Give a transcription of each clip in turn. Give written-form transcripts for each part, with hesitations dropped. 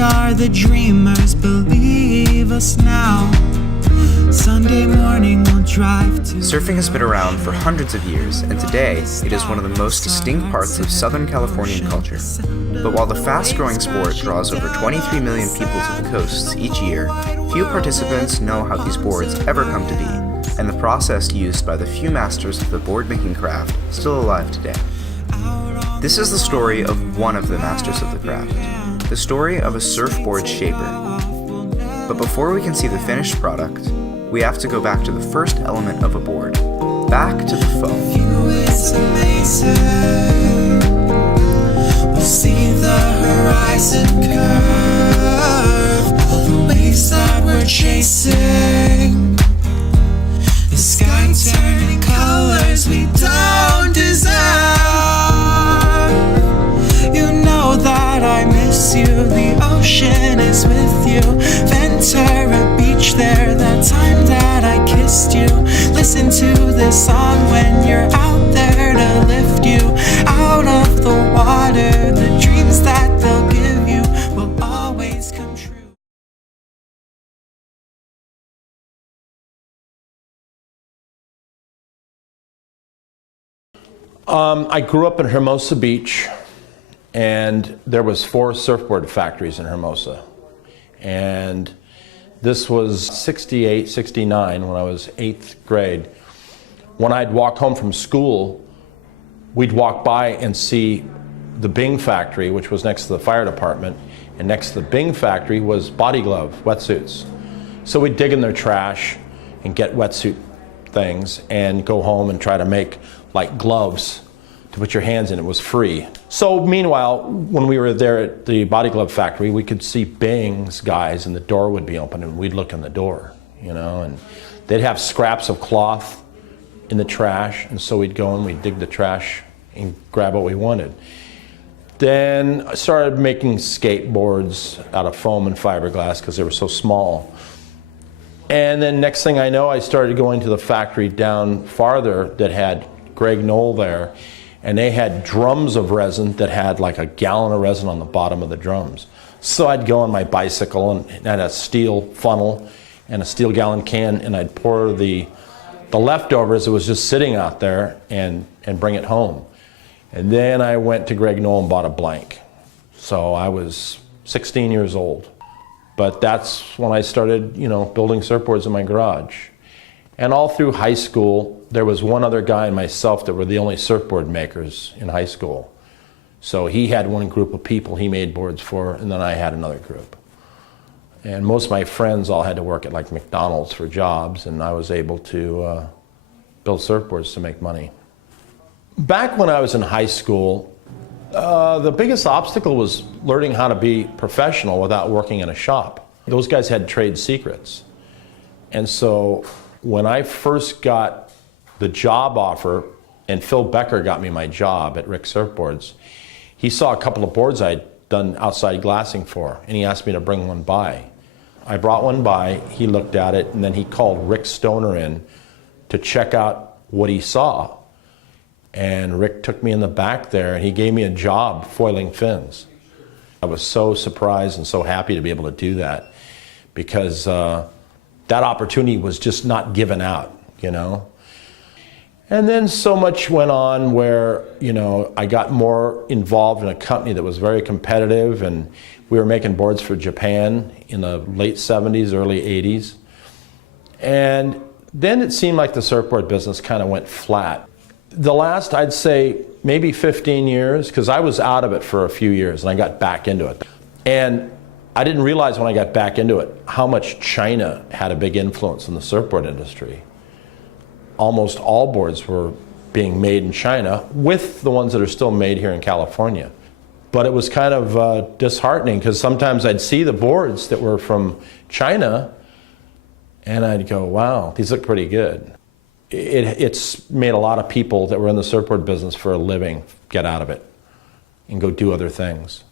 are the dreamers, believe us now. Sunday morning we'll drive to... Surfing has been around for hundreds of years, and today it is one of the most distinct parts of Southern Californian culture. But while the fast-growing sport draws over 23 million people to the coasts each year, few participants know how these boards ever come to be, and the process used by the few masters of the board-making craft still alive today. This is the story of one of the masters of the craft, the story of a surfboard shaper. But before we can see the finished product, we have to go back to the first element of a board, back to the foam. It's amazing. We'll see the horizon curve, the waves that we're chasing, the sky turning colors we don't deserve. You know that I miss you, the ocean is with you. Ventura Beach there, that time that I kissed you. Listen to this song when you're out there to lift you out of the water. The dreams that they'll give you will always come true. I grew up in Hermosa Beach, and there was 4 surfboard factories in Hermosa. And this was 68, 69 when I was 8th grade. When I'd walk home from school, we'd walk by and see the Bing factory, which was next to the fire department, and next to the Bing factory was Body Glove, wetsuits. So we'd dig in their trash and get wetsuit things and go home and try to make like gloves to put your hands in. It was free. So meanwhile, when we were there at the Body Glove factory, we could see Bing's guys and the door would be open and we'd look in the door, you know, and they'd have scraps of cloth in the trash, and so we'd go and we'd dig the trash and grab what we wanted. Then I started making skateboards out of foam and fiberglass because they were so small. And then next thing I know, I started going to the factory down farther that had Greg Knoll there, and they had drums of resin that had like a gallon of resin on the bottom of the drums. So I'd go on my bicycle and had a steel funnel and a steel gallon can, and I'd pour the leftovers that was just sitting out there and bring it home. And then I went to Greg Knoll and bought a blank. So I was 16 years old. But that's when I started, you know, building surfboards in my garage. And all through high school, there was one other guy and myself that were the only surfboard makers in high school. So he had one group of people he made boards for, and then I had another group. And most of my friends all had to work at like McDonald's for jobs, and I was able to build surfboards to make money. Back when I was in high school, the biggest obstacle was learning how to be professional without working in a shop. Those guys had trade secrets. And so when I first got the job offer, and Phil Becker got me my job at Rick Surfboards, he saw a couple of boards I'd done outside glassing for, and he asked me to bring one by. I brought one by, he looked at it, and then he called Rick Stoner in to check out what he saw. And Rick took me in the back there, and he gave me a job foiling fins. I was so surprised and so happy to be able to do that, because that opportunity was just not given out, you know. And then so much went on where, you know, I got more involved in a company that was very competitive, and we were making boards for Japan in the late 70s, early 80s. And then it seemed like the surfboard business kind of went flat. The last, I'd say, maybe 15 years, because I was out of it for a few years and I got back into it. And I didn't realize when I got back into it how much China had a big influence in the surfboard industry. Almost all boards were being made in China, with the ones that are still made here in California. But it was kind of disheartening, because sometimes I'd see the boards that were from China and I'd go, wow, these look pretty good. It's made a lot of people that were in the surfboard business for a living get out of it and go do other things.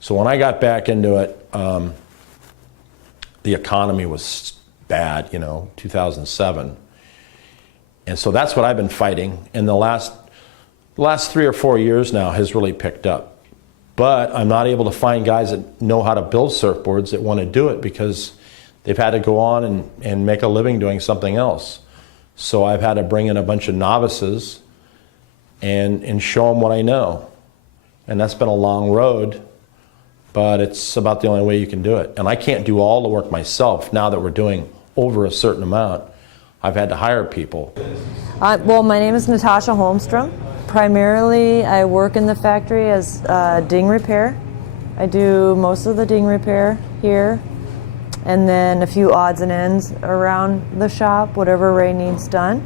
So when I got back into it, the economy was bad, you know, 2007. And so that's what I've been fighting. And the last 3 or 4 years now has really picked up. But I'm not able to find guys that know how to build surfboards that want to do it because they've had to go on and make a living doing something else. So I've had to bring in a bunch of novices and show them what I know. And that's been a long road, but it's about the only way you can do it. And I can't do all the work myself now that we're doing over a certain amount. I've had to hire people. Well, my name is Natasha Holmstrom. Primarily, I work in the factory as ding repair. I do most of the ding repair here, and then a few odds and ends around the shop, whatever Ray needs done.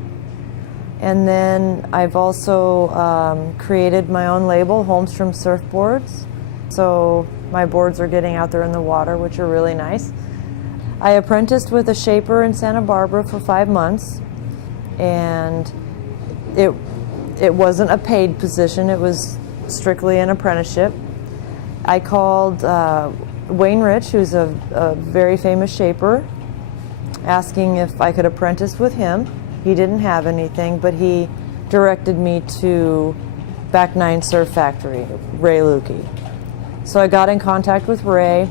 And then I've also created my own label, Holmstrom Surfboards. So my boards are getting out there in the water, which are really nice. I apprenticed with a shaper in Santa Barbara for 5 months, and it wasn't a paid position, it was strictly an apprenticeship. I called Wayne Rich, who's a very famous shaper, asking if I could apprentice with him. He didn't have anything, but he directed me to Back Nine Surf Factory, Ray Lukey. So I got in contact with Ray.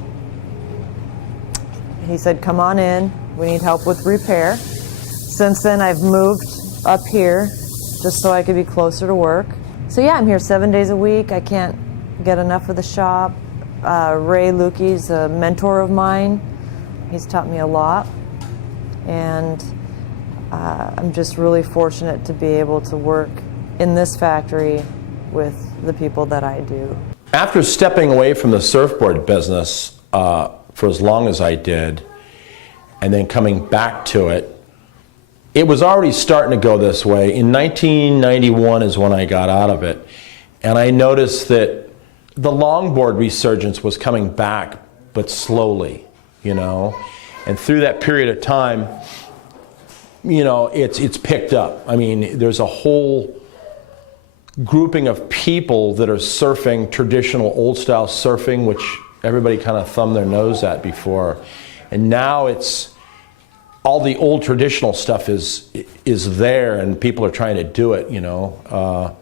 He said, come on in, we need help with repair. Since then I've moved up here just so I could be closer to work. So yeah, I'm here 7 days a week. I can't get enough of the shop. Ray Lukey's a mentor of mine. He's taught me a lot. And I'm just really fortunate to be able to work in this factory with the people that I do. After stepping away from the surfboard business for as long as I did, and then coming back to it, it was already starting to go this way. In 1991 is when I got out of it, and I noticed that the longboard resurgence was coming back, but slowly, you know. And through that period of time, you know, it's picked up. I mean, there's a whole grouping of people that are surfing traditional old-style surfing, which everybody kind of thumbed their nose at before. And now it's all the old traditional stuff is there, and people are trying to do it, you know,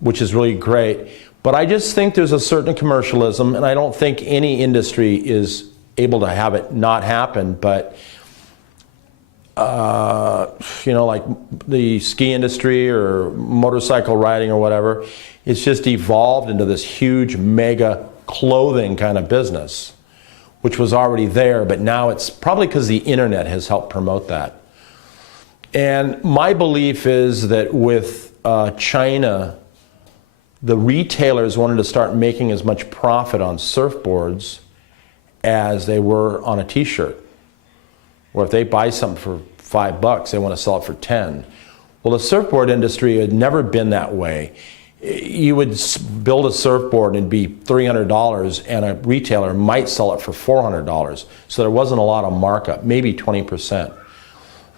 which is really great. But I just think there's a certain commercialism, and I don't think any industry is able to have it not happen. But you know, like the ski industry or motorcycle riding or whatever, it's just evolved into this huge mega clothing kind of business, which was already there, but now it's probably because the internet has helped promote that. And my belief is that with China, the retailers wanted to start making as much profit on surfboards as they were on a t-shirt. Or if they buy something for $5, they want to sell it for 10. Well, the surfboard industry had never been that way. You would build a surfboard and it'd be $300, and a retailer might sell it for $400. So there wasn't a lot of markup, maybe 20%.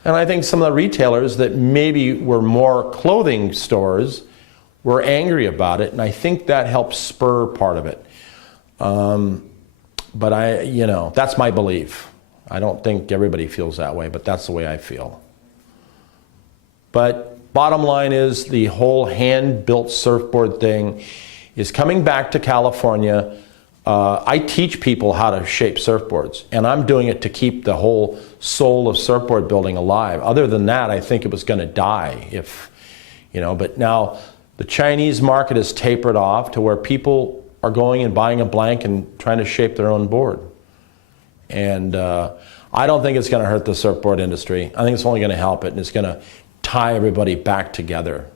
And I think some of the retailers that maybe were more clothing stores were angry about it, and I think that helped spur part of it. But you know, that's my belief. I don't think everybody feels that way, but that's the way I feel. But bottom line is the whole hand-built surfboard thing is coming back to California. I teach people how to shape surfboards, and I'm doing it to keep the whole soul of surfboard building alive. Other than that, I think it was going to die if, you know, but now the Chinese market has tapered off to where people are going and buying a blank and trying to shape their own board. And I don't think it's going to hurt the surfboard industry. I think it's only going to help it, and it's going to tie everybody back together.